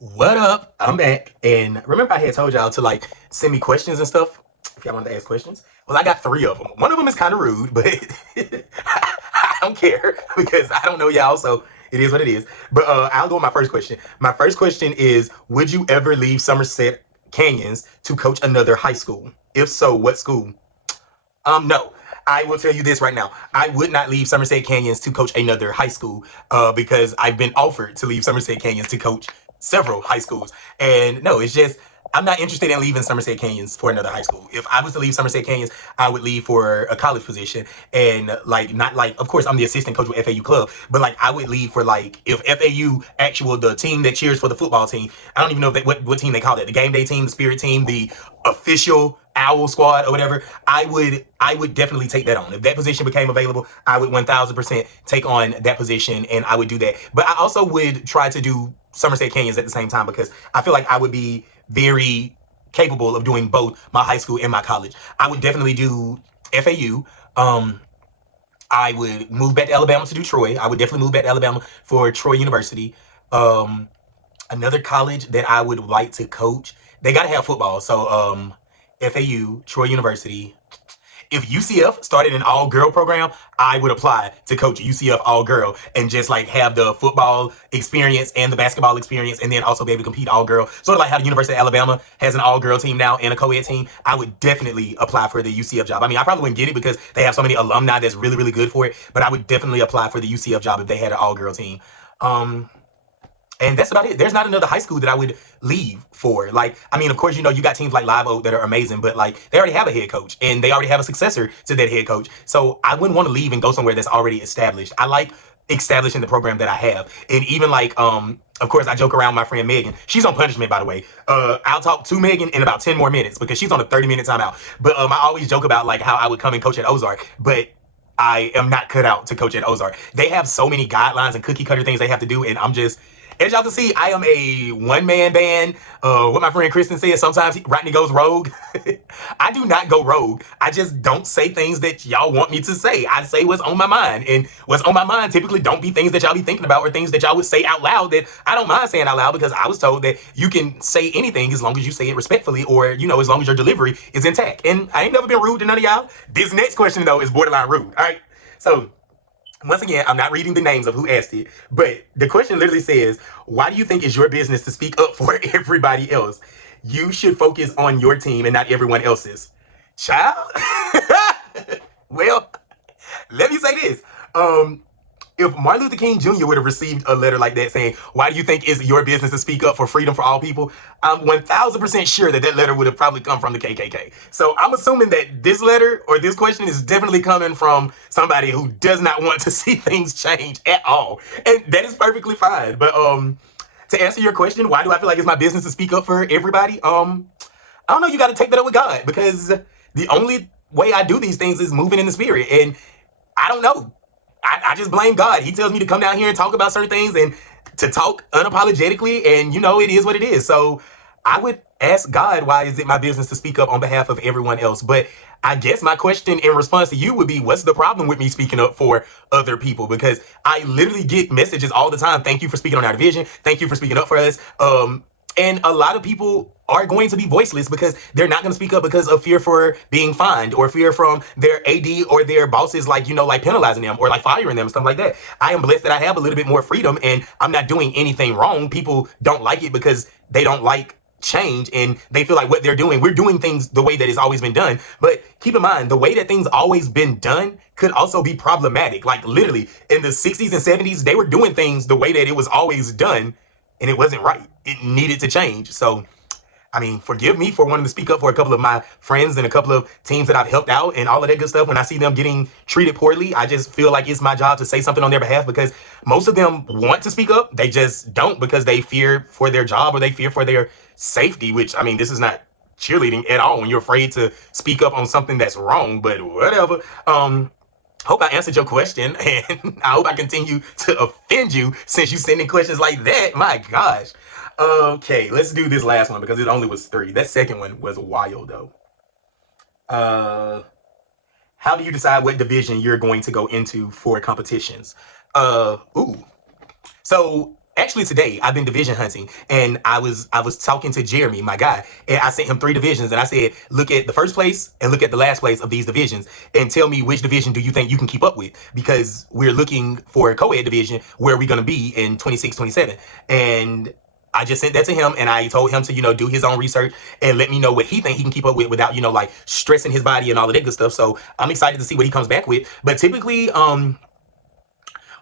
What up? I'm back. And remember, I had told y'all to like send me questions and stuff if y'all wanted to ask questions. Well, I got three of them. One of them is kind of rude, but I don't care because I don't know y'all, so it is what it is. But I'll go with my first question. My first question is: would you ever leave Somerset Canyons to coach another high school? If so, what school? No. I will tell you this right now. I would not leave Somerset Canyons to coach another high school because I've been offered to leave Somerset Canyons to coach several high schools. And no, it's just, I'm not interested in leaving Somerset Canyons for another high school. If I was to leave Somerset Canyons, I would leave for a college position. And like, not like, of course, I'm the assistant coach with FAU Club, but like, I would leave for like, if FAU actual, the team that cheers for the football team, I don't even know if what team they call it, the game day team, the spirit team, the official owl squad or whatever, I would definitely take that on. If that position became available, I would 1000% take on that position and I would do that. But I also would try to do Somerset Canyons at the same time because I feel like I would be very capable of doing both my high school and my college. I would definitely do FAU. I would move back to Alabama to do Troy. I would definitely move back to Alabama for Troy University. Um, Another college that I would like to coach, they got to have football. So FAU, Troy University. If UCF started an all-girl program, I would apply to coach UCF all-girl and just like have the football experience and the basketball experience and then also be able to compete all-girl. Sort of like how the University of Alabama has an all-girl team now and a co-ed team. I would definitely apply for the UCF job. I mean, I probably wouldn't get it because they have so many alumni that's really, really good for it, but I would definitely apply for the UCF job if they had an all-girl team. Um, and that's about it. There's not another high school that I would leave for. Like, I mean, of course, you got teams like Live Oak that are amazing, but like they already have a head coach and they already have a successor to that head coach. So I wouldn't want to leave and go somewhere that's already established. I like establishing the program that I have. And even like, of course, I joke around with my friend Megan. She's on punishment, by the way. I'll talk to Megan in about 10 more minutes because she's on a 30-minute timeout. But I always joke about like how I would come and coach at Ozark, but I am not cut out to coach at Ozark. They have so many guidelines and cookie cutter things they have to do, and I'm just, as y'all can see, I am a one-man band. What my friend Kristen said, sometimes Rodney goes rogue. I do not go rogue. I just don't say things that y'all want me to say. I say what's on my mind. And what's on my mind typically don't be things that y'all be thinking about or things that y'all would say out loud that I don't mind saying out loud because I was told that you can say anything as long as you say it respectfully or, as long as your delivery is intact. And I ain't never been rude to none of y'all. This next question, though, is borderline rude. All right. So once again, I'm not reading the names of who asked it, but the question literally says, why do you think it's your business to speak up for everybody else? You should focus on your team and not everyone else's. Child? Well, let me say this. If Martin Luther King Jr. would have received a letter like that saying, why do you think it's your business to speak up for freedom for all people? I'm 1000% sure that that letter would have probably come from the KKK. So I'm assuming that this letter or this question is definitely coming from somebody who does not want to see things change at all. And that is perfectly fine. But to answer your question, why do I feel like it's my business to speak up for everybody? I don't know, you got to take that up with God because the only way I do these things is moving in the spirit. And I don't know. I just blame God. He tells me to come down here and talk about certain things and to talk unapologetically. And, it is what it is. So I would ask God, why is it my business to speak up on behalf of everyone else? But I guess my question in response to you would be, what's the problem with me speaking up for other people? Because I literally get messages all the time. Thank you for speaking on our division. Thank you for speaking up for us. And a lot of people are going to be voiceless because they're not going to speak up because of fear for being fined or fear from their AD or their bosses, like penalizing them or like firing them, stuff like that. I am blessed that I have a little bit more freedom and I'm not doing anything wrong. People don't like it because they don't like change and they feel like what they're doing, we're doing things the way that it's always been done. But keep in mind, the way that things always been done could also be problematic. Like literally in the 60s and 70s, they were doing things the way that it was always done and it wasn't right. It needed to change. So, I mean, forgive me for wanting to speak up for a couple of my friends and a couple of teams that I've helped out and all of that good stuff. When I see them getting treated poorly, I just feel like it's my job to say something on their behalf because most of them want to speak up. They just don't because they fear for their job or they fear for their safety, which, I mean, this is not cheerleading at all when you're afraid to speak up on something that's wrong, but whatever. Hope I answered your question, and I hope I continue to offend you since you sending questions like that. My gosh. Okay, let's do this last one because it only was 3. That second one was wild, though. Uh, how do you decide what division you're going to go into for competitions? Ooh. So actually today I've been division hunting, and I was talking to Jeremy, my guy, and I sent him 3 divisions, and I said, look at the first place and look at the last place of these divisions, and tell me which division do you think you can keep up with, because we're looking for a co-ed division where we're going to be in 26, 27. And I just sent that to him, and I told him to, do his own research and let me know what he think he can keep up with without, like stressing his body and all of that good stuff. So I'm excited to see what he comes back with. But typically,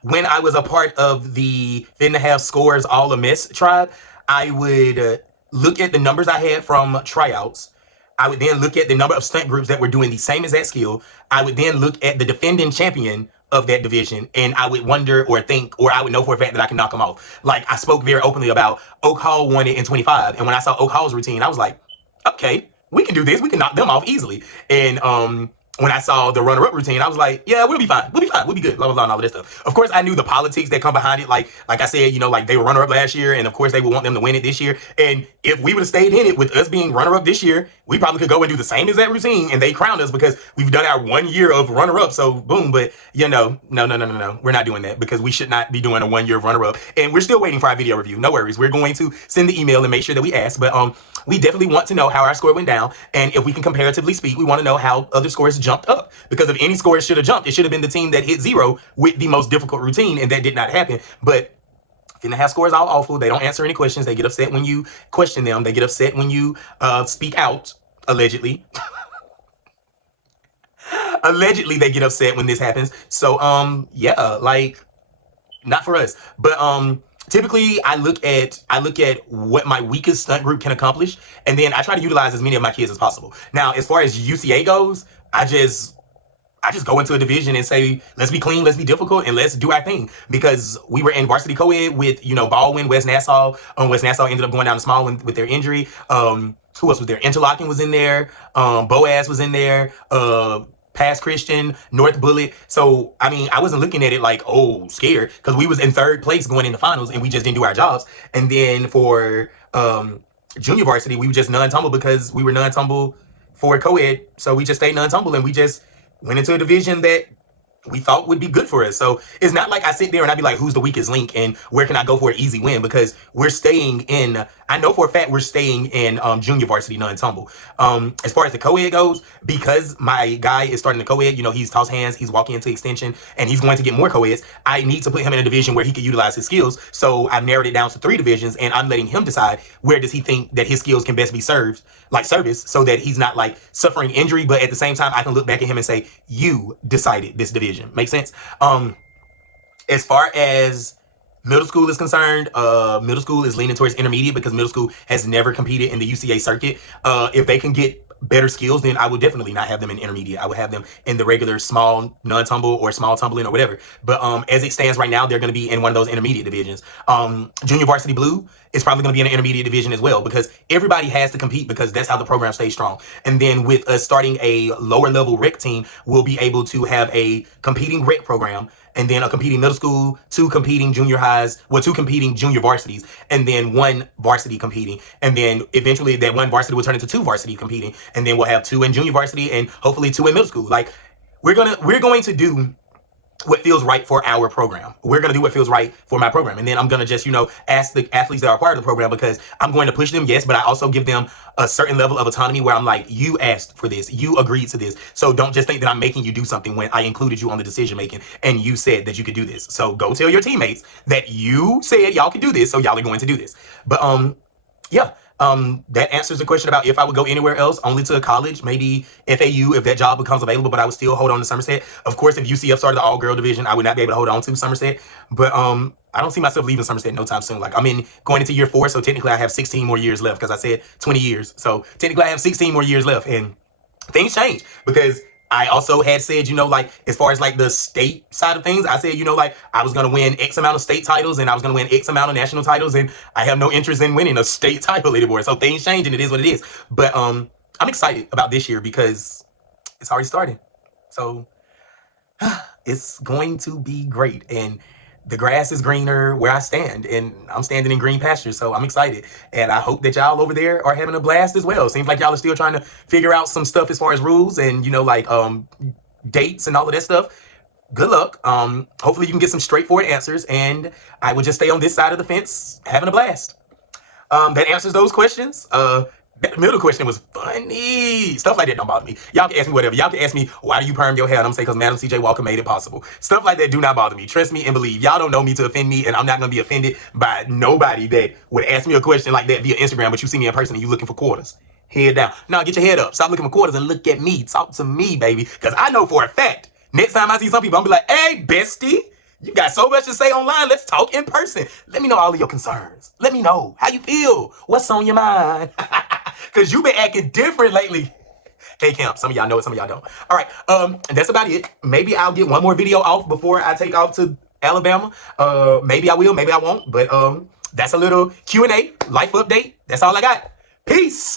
when I was a part of the Fit and a Half Scores All a Mess tribe, I would look at the numbers I had from tryouts. I would then look at the number of stunt groups that were doing the same as that skill. I would then look at the defending champion of that division, and I would wonder or think, or I would know for a fact that I can knock them off. Like, I spoke very openly about Oak Hall won it in 25, and when I saw Oak Hall's routine, I was like, okay, we can do this. We can knock them off easily. And when I saw the runner-up routine, I was like, yeah, we'll be fine. We'll be fine. We'll be good. Blah, blah, blah, and all of this stuff. Of course, I knew the politics that come behind it. Like I said, like they were runner-up last year, and of course they would want them to win it this year. And if we would have stayed in it with us being runner-up this year, we probably could go and do the same exact routine, and they crowned us because we've done our 1 year of runner-up. So boom. But no. We're not doing that, because we should not be doing a 1 year of runner-up. And we're still waiting for our video review. No worries. We're going to send the email and make sure that we ask. But we definitely want to know how our score went down, and if we can comparatively speak, we want to know how other scores jumped up, because if any scores should have jumped, it should have been the team that hit 0 with the most difficult routine, and that did not happen. But Fit and a Half Scores all awful. They don't answer any questions. They get upset when you question them. They get upset when you speak out, allegedly. Allegedly, they get upset when this happens. So yeah, like, not for us. But typically I look at what my weakest stunt group can accomplish, and then I try to utilize as many of my kids as possible. Now, as far as UCA goes, I just go into a division and say, let's be clean, let's be difficult, and let's do our thing. Because we were in varsity co-ed with, Baldwin, West Nassau. West Nassau ended up going down to small with their injury. Who else was there? Interlocking was in there. Boaz was in there. Pass Christian, North Bullet. So, I mean, I wasn't looking at it like, oh, scared, because we was in 3rd place going into finals, and we just didn't do our jobs. And then for junior varsity, we were just non-tumble because we were non-tumble for co-ed. So we just stayed non-tumble, and we just went into a division that we thought would be good for us. So it's not like I sit there and I'd be like, who's the weakest link and where can I go for an easy win? Because we're staying in, I know for a fact we're staying in junior varsity non-tumble. As far as the co-ed goes, because my guy is starting the co-ed, he's tossed hands, he's walking into extension, and he's going to get more co-eds, I need to put him in a division where he can utilize his skills. So I've narrowed it down to 3 divisions, and I'm letting him decide where does he think that his skills can best be serviced, like service, so that he's not like suffering injury, but at the same time, I can look back at him and say, you decided this division. Make sense? As far as middle school is concerned, middle school is leaning towards intermediate, because middle school has never competed in the UCA circuit. If they can get better skills, then I would definitely not have them in intermediate. I would have them in the regular small non-tumble or small tumbling or whatever. But as it stands right now, they're going to be in one of those intermediate divisions. Junior varsity blue is probably going to be in an intermediate division as well, because everybody has to compete, because that's how the program stays strong. And then with us starting a lower level rec team, we'll be able to have a competing rec program, and then a competing middle school, 2 competing junior highs, 2 competing junior varsities, and then 1 varsity competing. And then eventually that 1 varsity will turn into 2 varsity competing, and then we'll have 2 in junior varsity and hopefully 2 in middle school. Like, we're going to do what feels right for our program. We're going to do what feels right for my program. And then I'm going to just, ask the athletes that are part of the program, because I'm going to push them, yes, but I also give them a certain level of autonomy where I'm like, you asked for this, you agreed to this. So don't just think that I'm making you do something when I included you on the decision making and you said that you could do this. So go tell your teammates that you said y'all could do this, so y'all are going to do this. But yeah. That answers the question about if I would go anywhere else, only to a college, maybe FAU if that job becomes available, but I would still hold on to Somerset. Of course, if UCF started the all-girl division, I would not be able to hold on to Somerset. But I don't see myself leaving Somerset no time soon. Like, I'm going into year 4, so technically I have 16 more years left, because I said 20 years. So technically I have 16 more years left, and things change, because I also had said, like, as far as like the state side of things, I said, like, I was going to win X amount of state titles, and I was going to win X amount of national titles, and I have no interest in winning a state title anymore. So things change, and it is what it is. But I'm excited about this year because it's already started. So it's going to be great. And the grass is greener where I stand, and I'm standing in green pastures, so I'm excited. And I hope that y'all over there are having a blast as well. Seems like y'all are still trying to figure out some stuff as far as rules and, like dates and all of that stuff. good luck. Hopefully you can get some straightforward answers, and I will just stay on this side of the fence having a blast. That answers those questions. That middle question was funny. Stuff like that don't bother me. Y'all can ask me whatever. Y'all can ask me, why do you perm your hair? And I'm saying, because Madam CJ Walker made it possible. Stuff like that do not bother me. Trust me and believe. Y'all don't know me to offend me, and I'm not going to be offended by nobody that would ask me a question like that via Instagram, but you see me in person and you looking for quarters. Head down. No, get your head up. Stop looking for quarters and look at me. Talk to me, baby. Because I know for a fact, next time I see some people, I'm going to be like, hey, bestie. You got so much to say online. Let's talk in person. Let me know all of your concerns. Let me know how you feel. What's on your mind? Because you've been acting different lately. Hey, Camp. Some of y'all know it. Some of y'all don't. All right. That's about it. Maybe I'll get one more video off before I take off to Alabama. Maybe I will. Maybe I won't. But that's a little Q&A, life update. That's all I got. Peace.